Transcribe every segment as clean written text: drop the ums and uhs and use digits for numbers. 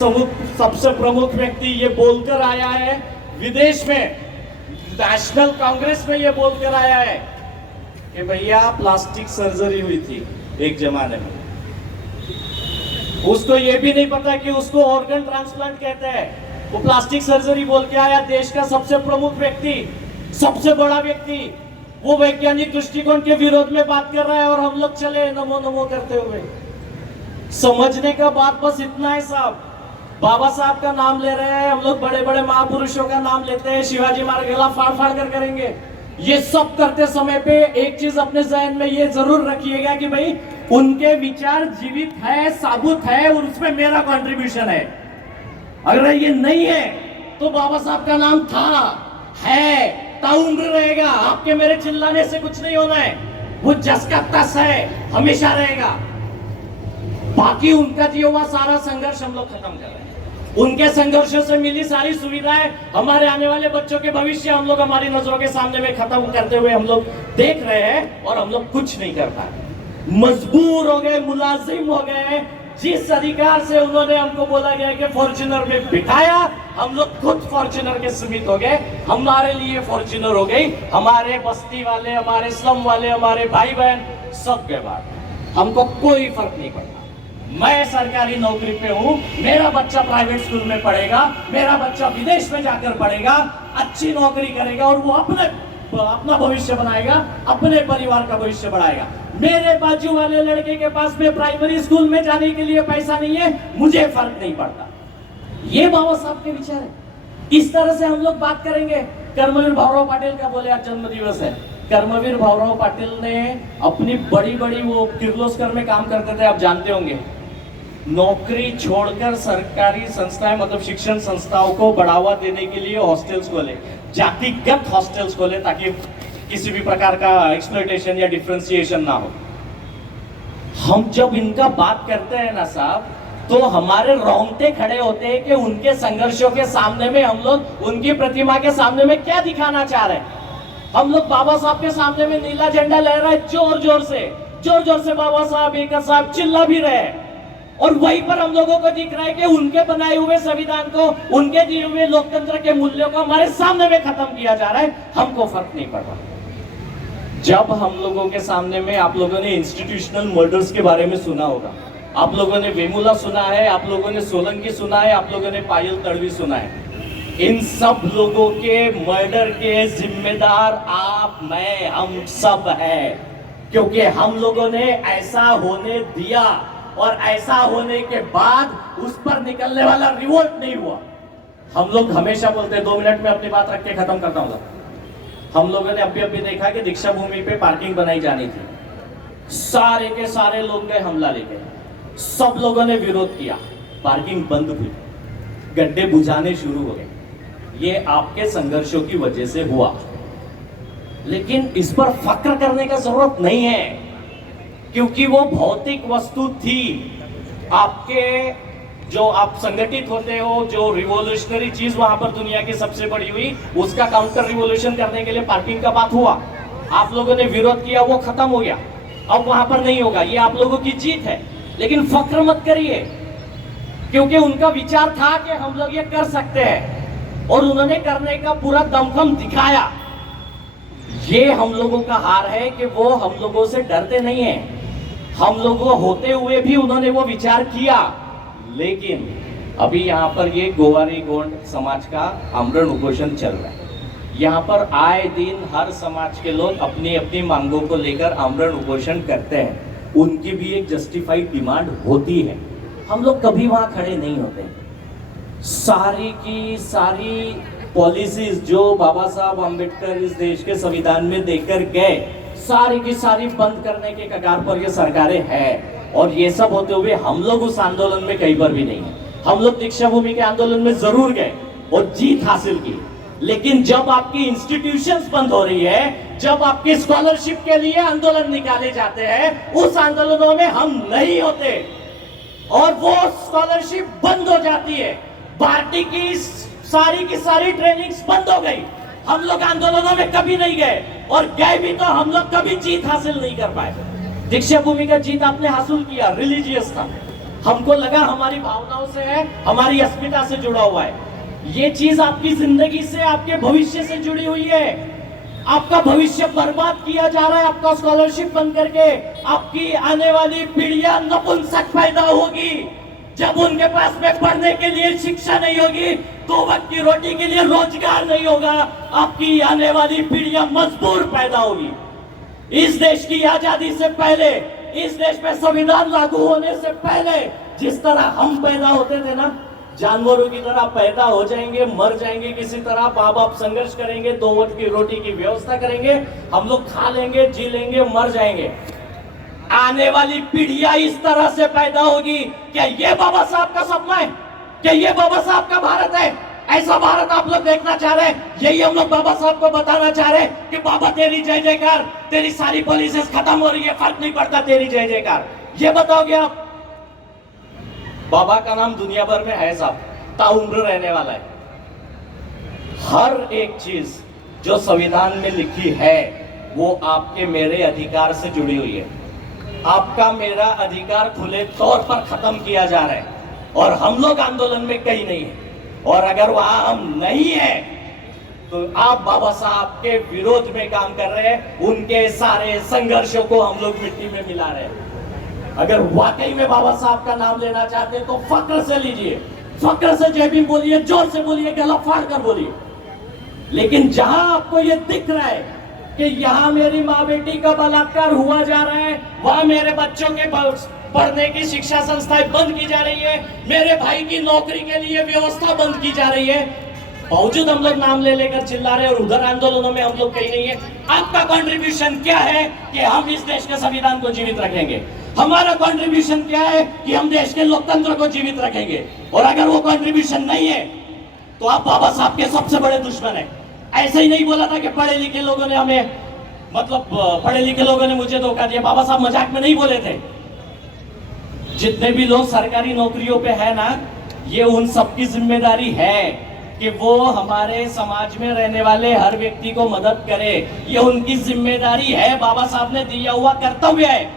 सबसे प्रमुख व्यक्ति ये बोलकर आया है, विदेश में नेशनल कांग्रेस में ये बोलकर आया है कि भैया प्लास्टिक सर्जरी हुई थी एक जमाने में। उसको ये भी नहीं पता कि उसको ऑर्गन ट्रांसप्लांट कहते हैं। वो प्लास्टिक सर्जरी बोल के आया। देश का सबसे प्रमुख व्यक्ति, सबसे बड़ा व्यक्ति, वो वैज्ञानिक दृष्टिकोण के विरोध में बात कर रहा है और हम लोग चले नमो नमो करते हुए। समझने का बात बस इतना है साहब, बाबा साहब का नाम ले रहे हैं हम लोग, बड़े बड़े महापुरुषों का नाम लेते हैं, शिवाजी महाराज गला फाड़ फाड़ कर करेंगे। ये सब करते समय पे एक चीज अपने जहन में ये जरूर रखिएगा कि भाई उनके विचार जीवित है, साबुत है और उसमें मेरा कंट्रीब्यूशन है। अगर ये नहीं है तो बाबा साहब का नाम था, है, ताउम्र रहेगा। आपके मेरे चिल्लाने से कुछ नहीं होना है, वो जस का तस है, हमेशा रहेगा। बाकी उनका दिया हुआ सारा संघर्ष हम लोग खत्म कर रहे हैं। उनके संघर्षों से मिली सारी सुविधाएं हमारे आने वाले बच्चों के भविष्य हम लोग हमारी नजरों के सामने में खत्म करते हुए हम लोग देख रहे हैं और हम लोग कुछ नहीं कर पाए। मजबूर हो गए, मुलाजिम हो गए। जिस अधिकार से उन्होंने हमको बोला गया कि फॉर्च्यूनर में बिठाया, हम लोग खुद फॉर्च्यूनर के सीमित हो गए। हमारे लिए फॉर्च्यूनर हो गई, हमारे बस्ती वाले, हमारे स्लम वाले, हमारे भाई बहन सब के बाद हमको कोई फर्क नहीं पड़ता। मैं सरकारी नौकरी पे हूँ, मेरा बच्चा प्राइवेट स्कूल में पढ़ेगा, मेरा बच्चा विदेश में जाकर पढ़ेगा, अच्छी नौकरी करेगा और वो अपना भविष्य बनाएगा, अपने परिवार का भविष्य बढ़ाएगा। मेरे बाजू वाले लड़के के पास में प्राइमरी स्कूल में जाने के लिए पैसा नहीं है, मुझे फर्क नहीं पड़ता। ये बाबा साहब के विचार है। इस तरह से हम लोग बात करेंगे। कर्मवीर भाऊराव पाटिल का बोले आज जन्म दिवस है। कर्मवीर भाऊराव पाटिल ने अपनी बड़ी बड़ी वो किर्लोस्कर में काम करते थे, आप जानते होंगे। नौकरी छोड़कर सरकारी संस्थाएं मतलब शिक्षण संस्थाओं को बढ़ावा देने के लिए हॉस्टल्स खोले, जातिगत हॉस्टल्स खोले, ताकि किसी भी प्रकार का एक्सप्लॉयटेशन या डिफरेंशिएशन ना हो। हम जब इनका बात करते हैं ना साहब, तो हमारे रोंगटे खड़े होते हैं कि उनके संघर्षों के सामने में हम लोग उनकी प्रतिमा के सामने में क्या दिखाना चाह रहे हैं। हम लोग बाबा साहब के सामने में नीला झंडा लहरा है, जोर जोर से बाबा साहब एक साहब चिल्ला भी रहे हैं। और वहीं पर हम लोगों को दिख रहा है कि उनके बनाए हुए संविधान को, उनके दिए हुए लोकतंत्र के मूल्यों को हमारे सामने में खत्म किया जा रहा है। हमको फर्क नहीं पड़ रहा। जब हम लोगों के सामने में, आप लोगों ने इंस्टीट्यूशनल मर्डर्स के बारे में सुना होगा, आप लोगों ने वेमुला सुना है, आप लोगों ने सोलंकी सुना है, आप लोगों ने पायल तड़वी सुना है। इन सब लोगों के मर्डर के जिम्मेदार आप, मैं, हम सब है, क्योंकि हम लोगों ने ऐसा होने दिया और ऐसा होने के बाद उस पर निकलने वाला रिवोल्ट नहीं हुआ। हम लोग हमेशा बोलते हैं, 2 मिनट में अपनी बात रख के खत्म करता हूँ। हम लोगों ने अभी देखा कि दीक्षा भूमि पे पार्किंग बनाई जानी थी, सारे के सारे लोग गए हमला लेके, सब लोगों ने विरोध किया, पार्किंग बंद हुई, गड्ढे बुझाने शुरू हो गए। ये आपके संघर्षों की वजह से हुआ, लेकिन इस पर फक्र करने का जरूरत नहीं है, क्योंकि वो भौतिक वस्तु थी। आपके जो आप संगठित होते हो, जो रिवोल्यूशनरी चीज वहां पर दुनिया की सबसे बड़ी हुई, उसका काउंटर रिवोल्यूशन करने के लिए पार्किंग का बात हुआ। आप लोगों ने विरोध किया, वो खत्म हो गया, अब वहां पर नहीं होगा। ये आप लोगों की जीत है, लेकिन फक्र मत करिए, क्योंकि उनका विचार था कि हम लोग ये कर सकते हैं और उन्होंने करने का पूरा दमखम दिखाया। ये हम लोगों का हार है कि वो हम लोगों से डरते नहीं है। हम लोगों होते हुए भी उन्होंने वो विचार किया, लेकिन अभी यहाँ पर ये गोवारी गोंड समाज का आमरण उपोषण चल रहा है। यहाँ पर आए दिन हर समाज के लोग अपनी अपनी मांगों को लेकर आमरण उपोषण करते हैं। उनकी भी एक जस्टिफाइड डिमांड होती है, हम लोग कभी वहाँ खड़े नहीं होते। सारी की सारी पॉलिसीज जो बाबा साहब अम्बेडकर इस देश के संविधान में देकर गए, सारी की सारी बंद करने के कगार पर ये सरकारें हैं। और ये सब होते हुए हम लोग उस आंदोलन में कहीं पर भी नहीं है। हम लोग दीक्षा भूमि के आंदोलन में जरूर गए और जीत हासिल की, लेकिन जब आपकी इंस्टीट्यूशंस बंद हो रही है, जब आपकी स्कॉलरशिप के लिए आंदोलन निकाले जाते हैं, उस आंदोलनों में हम नहीं होते और वो स्कॉलरशिप बंद हो जाती है। पार्टी की सारी ट्रेनिंग्स बंद हो गई। हम लोग आंदोलनों में कभी नहीं गए, और गए भी तो हम लोग कभी जीत हासिल नहीं कर पाए। दीक्षा भूमि का जीत आपने हासिल किया, रिलीजियस था, हमको लगा हमारी भावनाओं से है, हमारी अस्मिता से जुड़ा हुआ है। ये चीज आपकी जिंदगी से, आपके भविष्य से जुड़ी हुई है। आपका भविष्य बर्बाद किया जा रहा है आपका स्कॉलरशिप बंद करके। आपकी आने वाली पीढ़ियां नपुंसक पैदा होगी जब उनके पास में पढ़ने के लिए शिक्षा नहीं होगी, दो वक्त की रोटी के लिए रोजगार नहीं होगा। आपकी आने वाली पीढ़ियां मजबूर पैदा होगी। इस देश की आजादी से पहले, इस देश में संविधान लागू होने से पहले जिस तरह हम पैदा होते थे ना, जानवरों की तरह पैदा हो जाएंगे, मर जाएंगे किसी तरह, माँ बाप संघर्ष करेंगे, दो वक्त की रोटी की व्यवस्था करेंगे, हम लोग खा लेंगे, जी लेंगे, मर जाएंगे। आने वाली पीढ़ियां इस तरह से पैदा होगी। क्या ये बाबा साहब का सपना है? क्या ये बाबा साहब का भारत है? ऐसा भारत आप लोग देखना चाह रहे हैं? यही हम लोग बाबा साहब को बताना चाह रहे हैं कि बाबा तेरी जय जयकार, तेरी सारी पॉलिसीज खत्म हो रही है, फर्क नहीं पड़ता, तेरी जय जयकार। ये बताओगे आप? बाबा का नाम दुनिया भर में है साहब, ताउम्र रहने वाला है। हर एक चीज जो संविधान में लिखी है वो आपके मेरे अधिकार से जुड़ी हुई है। आपका मेरा अधिकार खुले तौर पर खत्म किया जा रहा है और हम लोग आंदोलन में कहीं नहीं है। और अगर वहां हम नहीं है तो आप बाबा साहब के विरोध में काम कर रहे हैं। उनके सारे संघर्षों को हम लोग मिट्टी में मिला रहे हैं। अगर वाकई में बाबा साहब का नाम लेना चाहते हैं तो फक्र से लीजिए, फक्र से जय भीम बोलिए, जोर से बोलिए, गला फाड़ कर बोलिए। लेकिन जहां आपको ये दिख रहा है कि यहाँ मेरी माँ बेटी का बलात्कार हुआ जा रहा है, वहां मेरे बच्चों के पढ़ने की शिक्षा संस्थाएं बंद की जा रही है, मेरे भाई की नौकरी के लिए व्यवस्था बंद की जा रही है, बावजूद हम लोग नाम ले लेकर चिल्ला रहे हैं और उधर आंदोलनों में हम लोग कहीं नहीं है। आपका कंट्रीब्यूशन क्या है कि हम इस देश के संविधान को जीवित रखेंगे? हमारा कंट्रीब्यूशन क्या है कि हम देश के लोकतंत्र को जीवित रखेंगे? और अगर वो कंट्रीब्यूशन नहीं है तो आप बाबा साहब के सबसे बड़े दुश्मन है। ऐसे ही नहीं बोला था कि पढ़े लिखे लोगों ने हमें, मतलब पढ़े लिखे लोगों ने मुझे धोखा दिया। बाबा साहब मजाक में नहीं बोले थे। जितने भी लोग सरकारी नौकरियों पे है ना, ये उन सबकी जिम्मेदारी है कि वो हमारे समाज में रहने वाले हर व्यक्ति को मदद करे। ये उनकी जिम्मेदारी है, बाबा साहब ने दिया हुआ कर्तव्य है।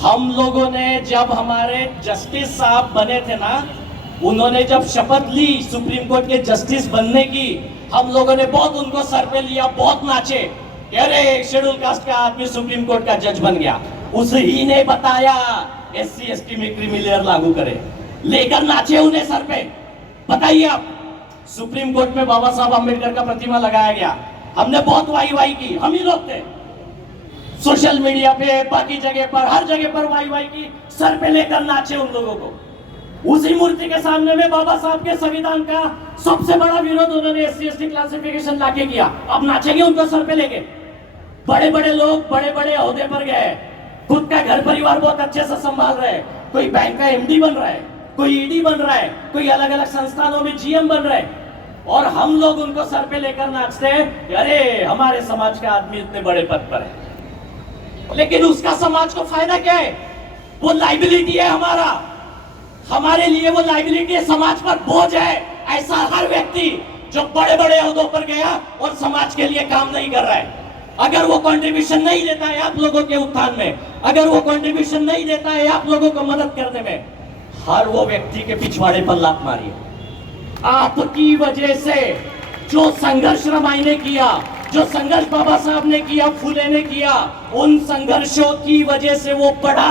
हम लोगों ने जब हमारे जस्टिस साहब बने थे ना, उन्होंने जब शपथ ली सुप्रीम कोर्ट के जस्टिस बनने की, हम लोगों ने बहुत उनको सर पे लिया, बहुत नाचे। अरे शेड्यूल कास्ट का आदमी सुप्रीम कोर्ट का जज बन गया। उसी ने बताया SC ST में क्रीमी लागू करे, लेकर नाचे उन्हें सर पे। बताइए आप, सुप्रीम कोर्ट में बाबा साहब अम्बेडकर का प्रतिमा लगाया गया, हमने बहुत वाही वाही की, हम ही लोग थे। सोशल मीडिया पे, बाकी जगह पर, हर जगह पर वाही वाही की, सर पे लेकर नाचे उन लोगों को। उसी मूर्ति के सामने में बाबा साहब के संविधान का सबसे बड़ा विरोध उन्होंने SC ST क्लासिफिकेशन लाके किया। अब नाचेंगे उनको सर पे लेके। बड़े बड़े लोग बड़े बड़े ओहदे पर गए, खुद का घर परिवार बहुत अच्छे से संभाल रहे हैं। कोई बैंक का MD बन रहा है, कोई ED बन रहा है, कोई अलग अलग संस्थानों में GM बन रहे हैं, और हम लोग उनको सर पे लेकर नाचते हैं। अरे हमारे समाज का आदमी इतने बड़े पद पर है। लेकिन उसका समाज को फायदा क्या है? वो लाइबिलिटी है हमारा, हमारे लिए वो लाइबिलिटी है, समाज पर बोझ है। ऐसा हर व्यक्ति जो बड़े बड़े ओहदों पर गया और समाज के लिए काम नहीं कर रहा है, अगर वो कंट्रीब्यूशन नहीं देता है आप लोगों के उत्थान में, अगर वो कंट्रीब्यूशन नहीं देता है आप लोगों को मदद करने में, हर वो व्यक्ति के पिछवाड़े पर लात मारिए। आपकी वजह से जो संघर्ष रमाई ने किया, जो संघर्ष बाबा साहब ने किया, फुले ने किया, उन संघर्षों की वजह से वो पढ़ा,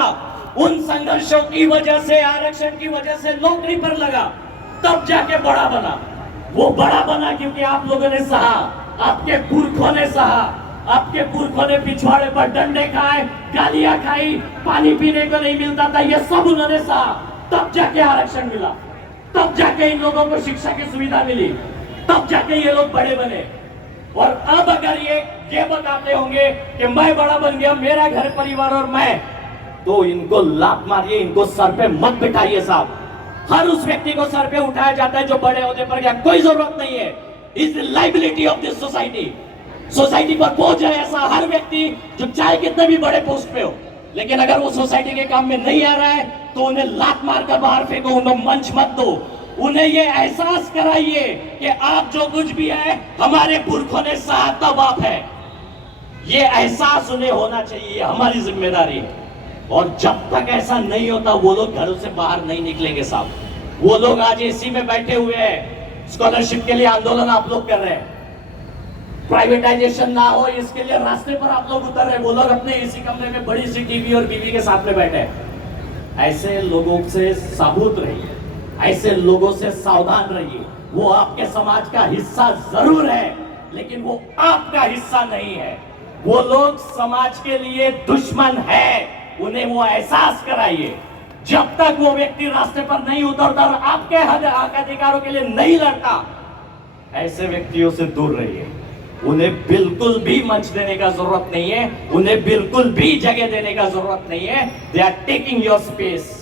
उन संघर्षों की वजह से, आरक्षण की वजह से नौकरी पर लगा, तब जाके बड़ा बना। वो बड़ा बना क्योंकि आप लोगों ने सहा, आपके पुरखों ने सहा, आपके पुरखों ने पिछवाड़े पर डंडे खाए, गालियां खाई, पानी पीने को नहीं मिलता था, ये सब उन्होंने सहा। तब जाके आरक्षण मिला, तब जाके इन लोगों को शिक्षा की सुविधा मिली, तब जाके ये लोग बड़े बने। और अब अगर ये बताते होंगे कि मैं बड़ा बन गया, मेरा घर परिवार और मैं, तो इनको लात मारिए, इनको सर पे मत बिठाइए साहब। हर उस व्यक्ति को सर पे उठाया जाता है जो बड़े ओहदे पर गया, कोई जरूरत नहीं है। Is the liability of this society. Society पर बोझ है ऐसा हर व्यक्ति जो चाहे कितने भी बड़े पोस्ट पे हो, लेकिन अगर वो सोसाइटी के काम में नहीं आ रहा है तो उन्हें लात मारकर बाहर फेंको, उन्हें मंच मत दो। उन्हें ये एहसास कराइए कि आप जो कुछ भी है हमारे पुरखों ने सहा, तब आप है। ये एहसास उन्हें होना चाहिए, हमारी जिम्मेदारी है। और जब तक ऐसा नहीं होता वो लोग घरों से बाहर नहीं निकलेंगे साहब। वो लोग आज एसी में बैठे हुए हैं, स्कॉलरशिप के लिए आंदोलन आप लोग कर रहे हैं, प्राइवेटाइजेशन ना हो इसके लिए रास्ते पर आप लोग उतर रहे हैं। वो लोग अपने एसी कमरे में बड़ी सी टीवी और बीवी के साथ में बैठे हैं। ऐसे लोगों से साबुत रहिए, ऐसे लोगों से सावधान रहिए। वो आपके समाज का हिस्सा जरूर है लेकिन वो आपका हिस्सा नहीं है। वो लोग समाज के लिए दुश्मन है, उन्हें वो एहसास कराइए। जब तक वो व्यक्ति रास्ते पर नहीं उतरता और आपके हक अधिकारों के लिए नहीं लड़ता, ऐसे व्यक्तियों से दूर रहिए। उन्हें बिल्कुल भी मंच देने का जरूरत नहीं है, उन्हें बिल्कुल भी जगह देने का जरूरत नहीं है। They are taking your space.